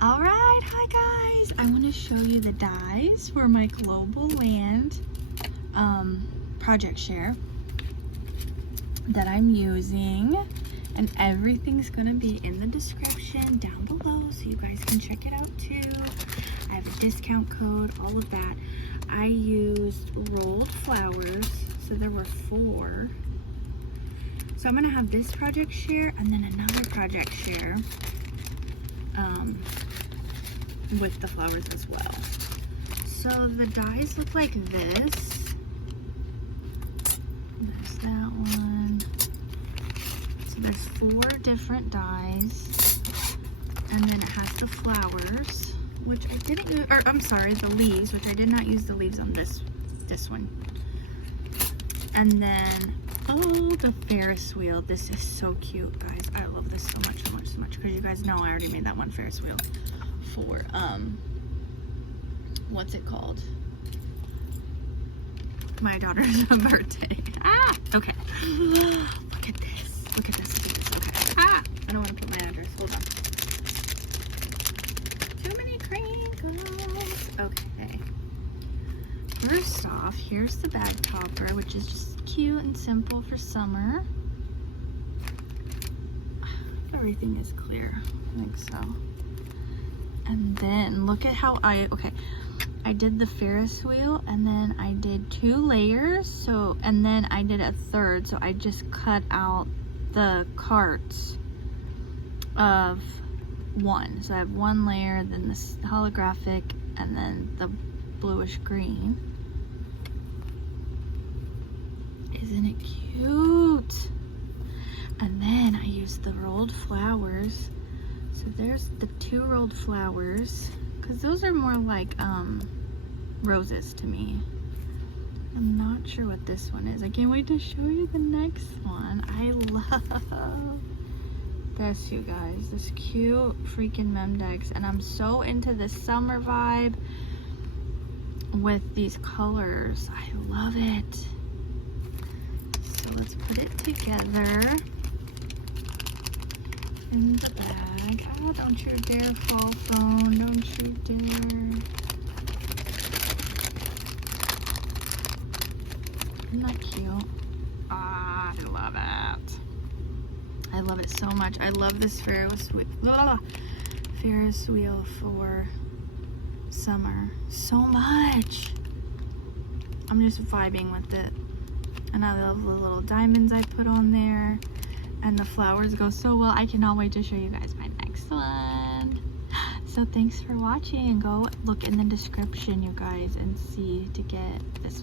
Alright, hi guys! I want to show you the dies for my Globleland project share that I'm using, and everything's gonna be in the description down below so you guys can check it out too. I have a discount code, all of that. I used rolled flowers, so there were 4. So I'm gonna have this project share and then another project share with the flowers as well. So the dies look like this. There's that one. So there's 4 different dies, and then it has the flowers, which I didn't use, or I'm sorry, the leaves, which I did not use the leaves on this one. And then, oh, the Ferris wheel. This is so cute, guys. I love this so much, so much, so much, because you guys know I already made that one Ferris wheel for, what's it called? My daughter's birthday. Ah, okay. Look at this. Look at this. Look at this. Okay. Ah, I don't want to put my address. Hold on. Too many crinkles. Okay. First off, here's the bag topper, which is just cute and simple for summer. Everything is clear. I think so. And then look at how I did the Ferris wheel, and then I did 2 layers, so, and then I did a third, so I just cut out the carts of 1. So I have 1 layer, then this holographic, and then the bluish green. Isn't it cute? And then I used the rolled flowers. So there's the 2 rolled flowers, because those are more like roses to me. I'm not sure what this one is. I can't wait to show you the next one. I love this, you guys. This cute freaking Memdex. And I'm so into this summer vibe with these colors. I love it. So let's put it together in the bag. Oh, don't you dare fall, phone. Don't you dare. Isn't that cute? Ah, I love it. I love it so much. I love this Ferris wheel for summer so much. I'm just vibing with it. And I love the little diamonds I put on there. And the flowers go so well. I cannot wait to show you guys my next one. So thanks for watching, and go look in the description, you guys, and see to get this